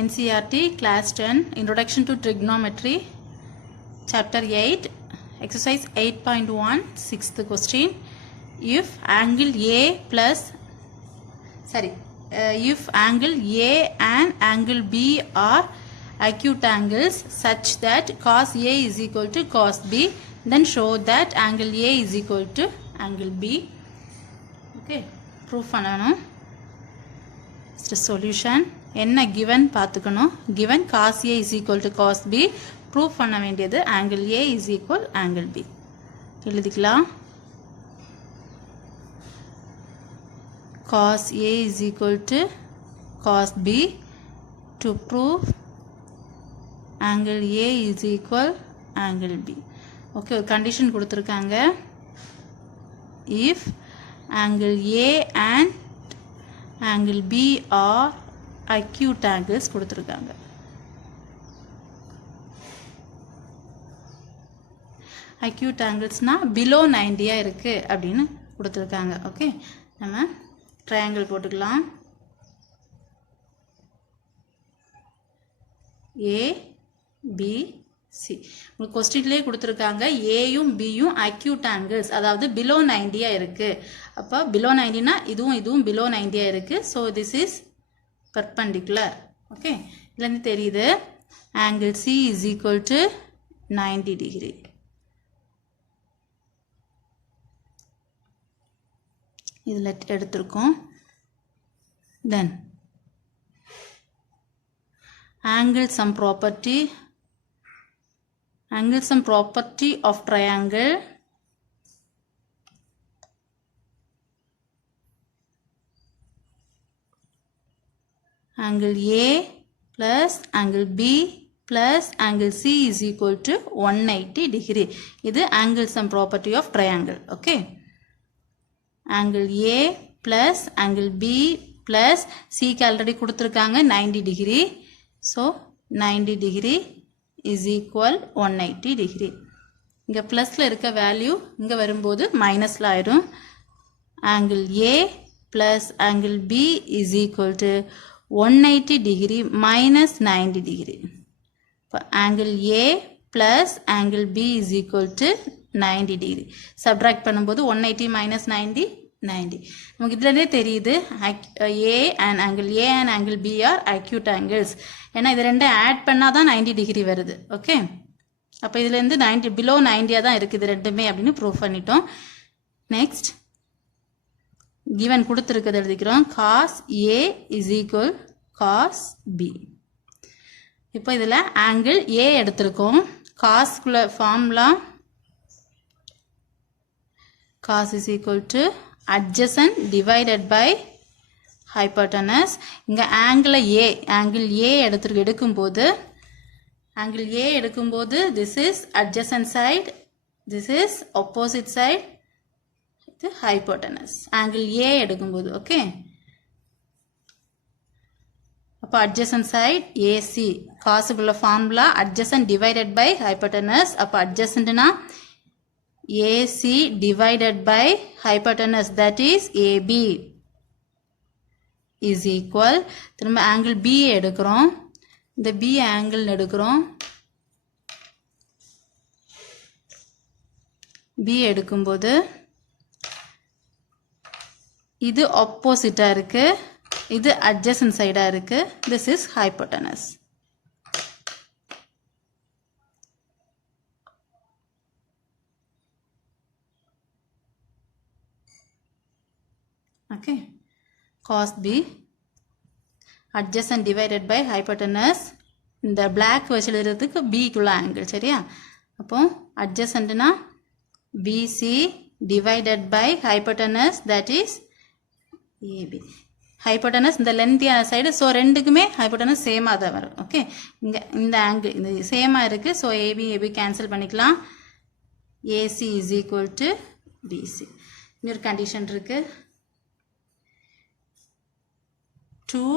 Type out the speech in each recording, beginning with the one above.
NCERT Class 10 Introduction to Trigonometry Chapter 8 Exercise 8.1 6th question. If angle A if angle A and angle B are acute angles such that cos A is equal to cos B, then show that angle A is equal to angle B. Okay, proof பண்ணனும். Solution என்ன given பார்த்துக்கணும். given cos A is equal to cos B, proof பண்ண வேண்டியது angle A is equal angle B. எழுதிக்கலாம். cos A is equal to cos B. To prove angle A is equal angle B. Okay, ஒரு condition கொடுத்திருக்காங்க. If angle A and angle B are acute angles கொடுத்திருக்காங்க. acute anglesனா below 90 இருக்கு அப்படின்னு கொடுத்திருக்காங்க. Okay, நம்ம triangle போட்டுக்கலாம். A B C உங்களுக்கு கொஸ்டின்லயே கொடுத்திருக்காங்க ஏயும் பியும் acute angles, அதாவது below 90 இருக்கு. அப்ப below 90 னா இதுவும் below 90 இருக்கு. so this is perpendicular. Okay, இதுல இருந்து தெரியுது angle C is equal to 90 degree. இதுல எடுத்துருக்கோம். then angle sum property of triangle angle A plus angle B plus angle C is equal to 180 degree. இது angle sum property of triangle. okay, angle A plus angle B plus C க்கு already கொடுத்திருக்காங்க 90 degree. so 90 degree is equal 180 degree. இங்க பிளஸ்ல இருக்க value இங்க வரும்போது மைனஸ்ல ஆயிடும். angle A plus angle B is equal to 180 degree minus 90 degree. angle A plus angle B is equal to 90 degree. subtract பண்ணும்போது 180 minus 90 90. நமக்கு இதுலயே தெரியுது A and angle B are acute angles. ஏன்னா இது ரெண்டும் ஆட் பண்ணா தான் 90 டிகிரி வருது. ஓகே, அப்ப இதுல இருந்து 90 below 90 தான் இருக்கு இது ரெண்டுமே அப்படின்னு ப்ரூவ் பண்ணிட்டோம். நெக்ஸ்ட் given கொடுத்திருக்கிறது எழுதிக்கிறோம். cos A is equal cos B. இப்போ இதுல angle A எடுத்திருக்கோம். cos குள்ள formula cos is equal to adjacent divided by hypotenuse. இங்க angle A எடுக்கும்போது this is adjacent side, this is opposite side, இது hypotenuse. angle A எடுக்கும்போது okay, அப்ப adjacent side AC. cos குள்ள formula adjacent divided by hypotenuse. அப்ப adjacentனா AC divided by hypotenuse, that is AB is equal. திரும்ப angle B எடுக்கிறோம். இந்த B angle எடுக்கிறோம். B எடுக்கும்போது இது ஆப்போசிட்டா இருக்கு, இது adjacent சைடா இருக்கு. this is hypotenuse. okay, cos B adjacent divided by hypotenuse. இந்த black வச்சு எழுதுறதுக்கு B குள்ள angle. சரியா? அப்போ adjacentனா BC divided by hypotenuse, that is AB. hypotenuse இந்த லென்த்தியான சைடு, ஸோ ரெண்டுக்குமே hypotenuse சேமாக தான் வரும். ஓகே, இங்கே இந்த ஆங்கிள் இந்த சேமாக இருக்கு. ஸோ AB கேன்சல் பண்ணிக்கலாம். AC is equal to BC. இன்னொரு கண்டிஷன் இருக்கு. two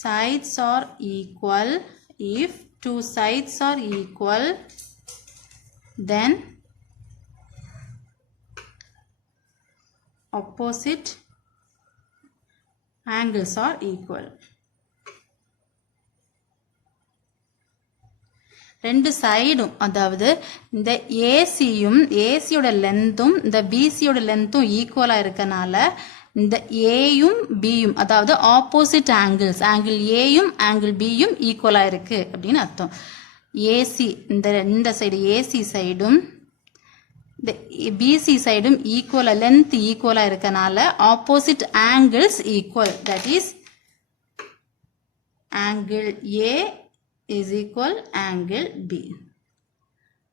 sides are equal. if two sides are equal, then opposite angles are equal. ரெண்டு சைடும் அதாவது இந்த ஏசியும் ஏசியோட லென்த்தும் இந்த பிசியோட லென்த்தும் ஈக்குவலாக இருக்கனால இந்த ஏயும் பியும் அதாவது ஆப்போசிட் ஆங்கிள்ஸ் ஆங்கிள் ஏயும் ஆங்கிள் பியும் ஈக்குவலாக இருக்கு அப்படின்னு அர்த்தம். ஏசி இந்த சைடு ஏசி சைடும் இந்த பிசி சைடும் ஈக்குவலாக லென்த் ஈக்குவலாக இருக்கனால opposite angles equal. That is angle A is equal angle B.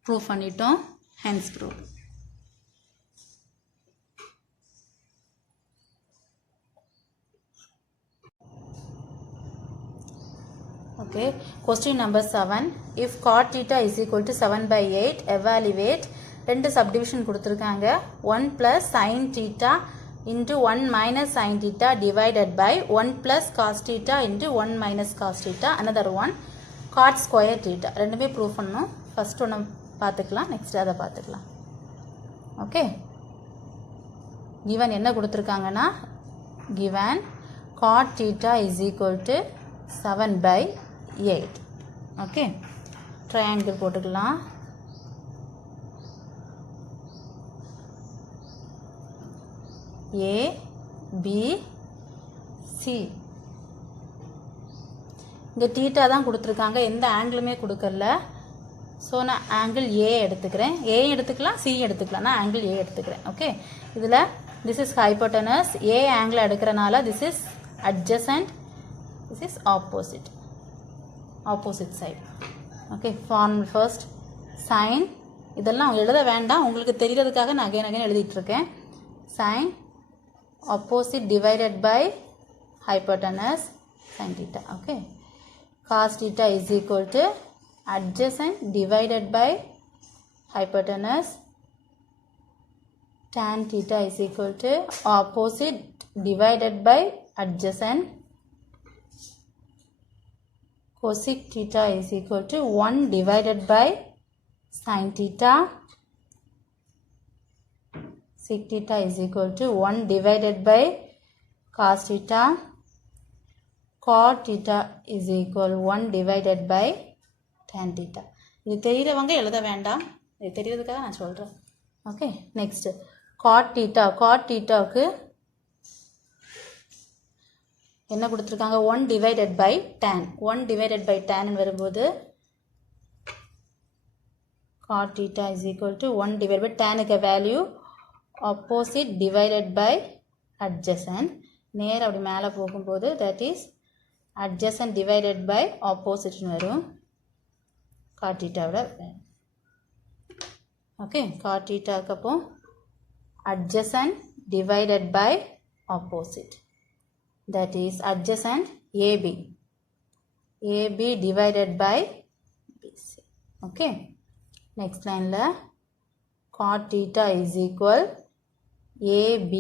Proof பண்ணிட்டோம். Hence proof. Okay. Question number 7. If cot theta is equal to 7/8, evaluate. ரெண்டு subdivision கொடுத்திருக்காங்க. 1 plus sin theta into 1 minus sin theta divided by 1 plus cos theta into 1 minus cos theta. Another one. cot square theta ரெண்டுமே proof பண்ணணும். First ஒன்று பார்த்துக்கலாம், next அதை பார்த்துக்கலாம். Okay, given என்ன கொடுத்துருக்காங்கன்னா given cot theta is equal to 7/8. Okay, triangle போட்டுக்கலாம். A B C. இங்கே தீட்டா தான் கொடுத்துருக்காங்க, எந்த ஆங்கிளுமே கொடுக்கல. ஸோ நான் ஆங்கிள் ஏ எடுத்துக்கிறேன். ஏ எடுத்துக்கலாம், சி எடுத்துக்கலாம். நான் ஆங்கிள் ஏ எடுத்துக்கிறேன். ஓகே, இதில் this is hypotenuse. A angle எடுக்கிறனால this is adjacent, this is opposite side. Okay, formula first sine. இதெல்லாம் எழுத வேண்டாம், உங்களுக்கு தெரியறதுக்காக நான் அகைன் எழுதிட்டு இருக்கேன். Sine opposite divided by hypotenuse sine theta. Okay, cos theta is equal to adjacent divided by hypotenuse. Tan theta is equal to opposite divided by adjacent. Cosec theta is equal to 1 divided by sin theta. Sec theta is equal to 1 divided by cos theta. cot theta is equal 1 divided by tan theta. இது தெரியறவங்க எழுத வேண்டாம், இது தெரியறதுக்காக நான் சொல்கிறேன். Okay, next cot theta. cot thetaவுக்கு என்ன கொடுத்துருக்காங்க? 1 divided by tan. 1 divided by tan வரும்போது cot theta is equal to 1 divided by tanக்கு value opposite divided by adjacent. நேர் அப்படி மேலே போகும்போது that is adjacent divided by opposite வரும் cot theta விட. ஓகே, cot theta அப்போ adjacent divided by opposite, that is adjacent AB divided by BC. Okay, next லைனில் cot theta is equal AB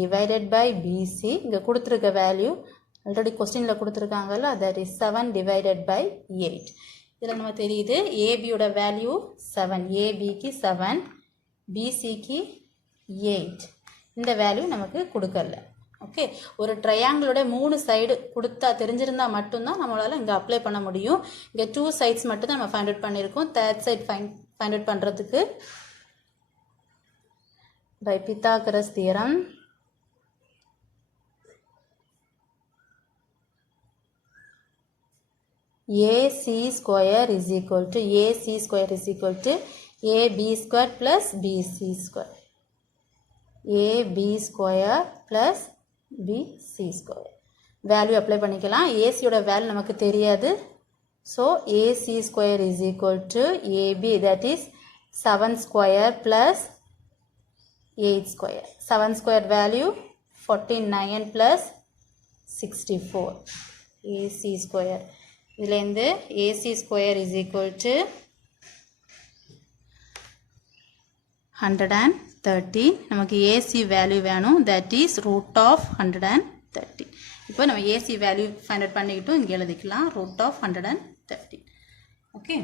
divided by BC. இங்கே கொடுத்துருக்க value already கொஸ்டினில் கொடுத்துருக்காங்கல்ல, that is 7 divided by 8. இதில் நம்ம தெரியுது ஏபியோட value 7, ஏபிக்கு 7, பிசிக்கு 8. இந்த வேல்யூ நமக்கு கொடுக்கல. ஓகே, ஒரு ட்ரையாங்கிளோட 3 சைடு கொடுத்தா தெரிஞ்சிருந்தா மட்டும்தான் நம்மளால் இங்கே அப்ளை பண்ண முடியும். இங்கே 2 சைட்ஸ் மட்டும் தான் நம்ம ஃபைண்ட் அவுட் பண்ணியிருக்கோம். தேர்ட் சைட் ஃபைண்ட் அவுட் பண்ணுறதுக்கு by Pythagoras theorem AC square is equal to AB square plus BC square. AB square plus BC square. Value apply பண்ணிக்கலாம். ஏசியோட வேல்யூ நமக்கு தெரியாது. So AC square is equal to AB, that is 7 square plus 8 square. 7 square value 49 plus 64. AC square. இதிலேருந்து AC square is equal to 113. நமக்கு AC value வேணும், that is root of 113. இப்போ நம்ம AC value find out பண்ணிக்கிட்டோம், இங்கே எழுதிக்கலாம் root of 113. Okay,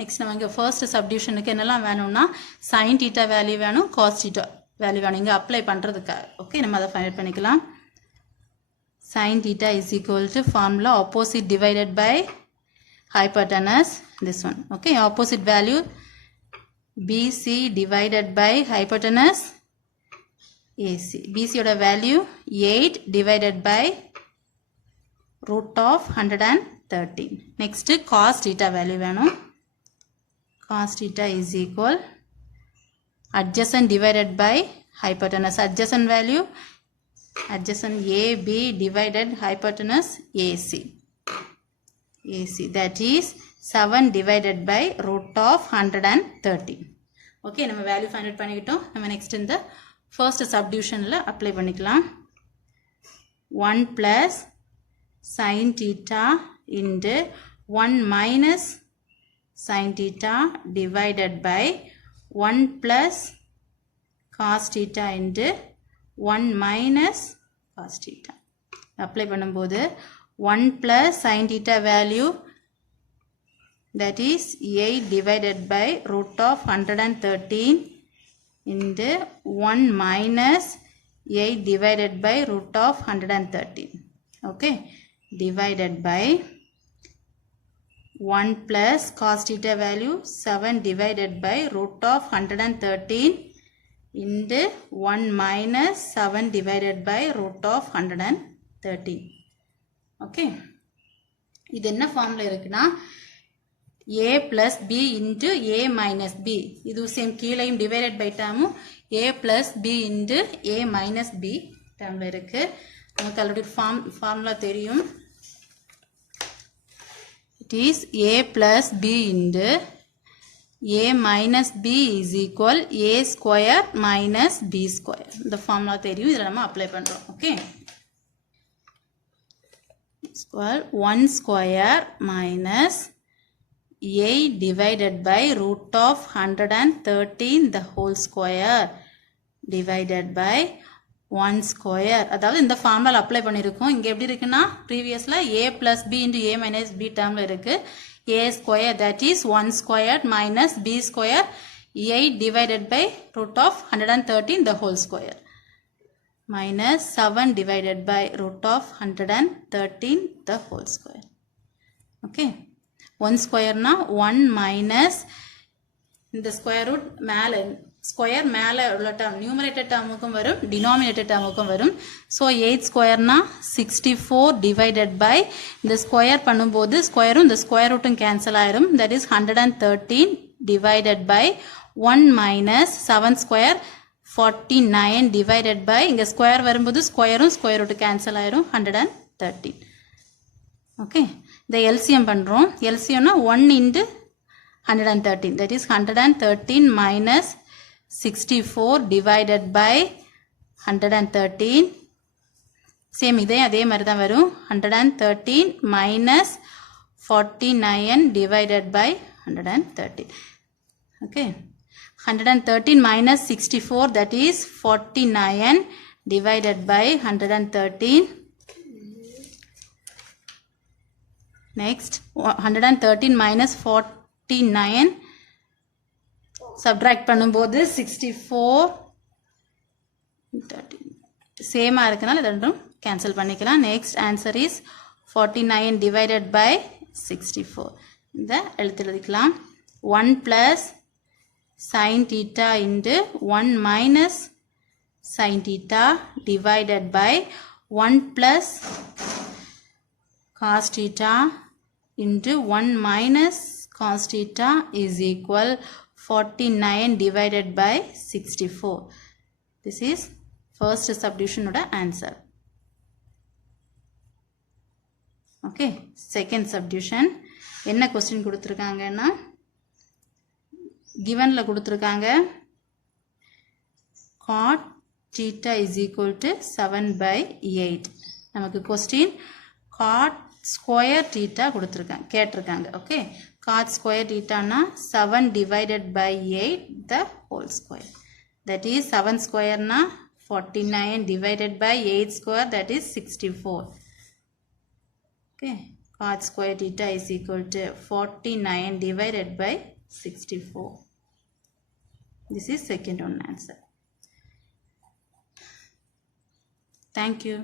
next நம்ம இங்கே ஃபர்ஸ்ட் சப்டிவிஷனுக்கு என்னெல்லாம் வேணும்னா sin theta வேல்யூ வேணும், cos theta வேல்யூ வேணும் இங்கே அப்ளை பண்ணுறதுக்காக. ஓகே, நம்ம அதை ஃபைண்ட் அவுட் பண்ணிக்கலாம். Sin theta is equal to formula opposite divided by hypotenuse, this one. Okay, opposite value BC divided by hypotenuse AC. BC oda value 8 divided by root of 113. Next cos theta value venum. Cos theta is equal adjacent divided by hypotenuse. Adjacent value adjacent AB divided hypotenuse AC. AC, that is 7 divided by root of 130. Okay, நம்ம value find out பண்ணிக்கிட்டோம். நம்ம next இந்த first subdivisionல apply பண்ணிக்கலாம். 1 plus sin theta into 1 minus sin theta divided by 1 plus cos theta into 1 minus cos theta. Apply பண்ணும்போது 1 plus sin theta value, that is 8 divided by root of 113 into 1 minus 8 divided by root of 113. Okay, divided by 1 plus cos theta value 7 divided by root of 113 into 1 minus 7 divided by root of 113. Okay, இது என்ன ஃபார்ம்ல இருக்குன்னா a plus b into a minus b. இது same கீழையும் divided by term a plus b into a minus b termல இருக்கு. நமக்கு already formula தெரியும். It is a plus b into a minus b is equal a square minus b square. இந்த formula தெரியும், இதில் நம்ம apply பண்ணுறோம். Okay, square 1 square minus 8 divided by root of 113 the whole square divided by 1 square. அதாவது இந்த formula apply பண்ணியிருக்கோம். இங்கே எப்படி இருக்குன்னா ப்ரீவியஸில் a plus b into a minus b டேர்மில் இருக்குது. a square, that is 1 squared minus b square 8 divided by root of 113 the whole square minus 7 divided by root of 113 the whole square. Okay, 1 square na 1 minus இந்த square root மேலே square மேலே உள்ள term numerator டேர்முக்கும் வரும், denominator டேர்முக்கும் வரும். So 8 ஸ்கொயர்னா 64 divided by இந்த ஸ்கொயர் பண்ணும்போது ஸ்கொயரும் இந்த ஸ்கொயர் ரூட்டும் கேன்சல் ஆயிரும். That is 113 divided by 1 minus 7 square 49 divided by இங்கே ஸ்கொயர் வரும்போது ஸ்கொயரும் ஸ்கொயர் ரூட்டு கேன்சல் ஆயிரும் 113. ஓகே, இந்த எல்சிஎம் பண்ணுறோம். எல்சிஎம்னா 1 into 113, that is 113 minus 64 divided by 113. Same அதே மாதிரி தான் வரும். 113 minus 49 divided by 113. Okay, 113 minus 64, that is 49 divided by 113. Next 113 minus 49 subtract பண்ணும்போது 64 சேமா இருக்கனால இத ரெண்டும் கேன்சல் பண்ணிக்கலாம். Next answer is 49 divided by 64. இந்த எழுதிக்கலாம். 1 plus sin theta into 1 minus sin theta divided by 1 plus cos theta into 1 minus cos theta is equal 49 divided by 64. This is first subdivision oda answer. Okay, second subdivision என்ன question கொடுத்திருக்காங்கன்னா givenல கொடுத்திருக்காங்க cot theta is equal to 7 by 8. நமக்கு question cot square theta கொடுத்திருக்காங்க கேட்டிருக்காங்க. Okay, cot square theta na 7 divided by 8 the whole square, that is 7 square na 49 divided by 8 square, that is 64. Okay, cot square theta is equal to 49 divided by 64. This is second one answer. Thank you.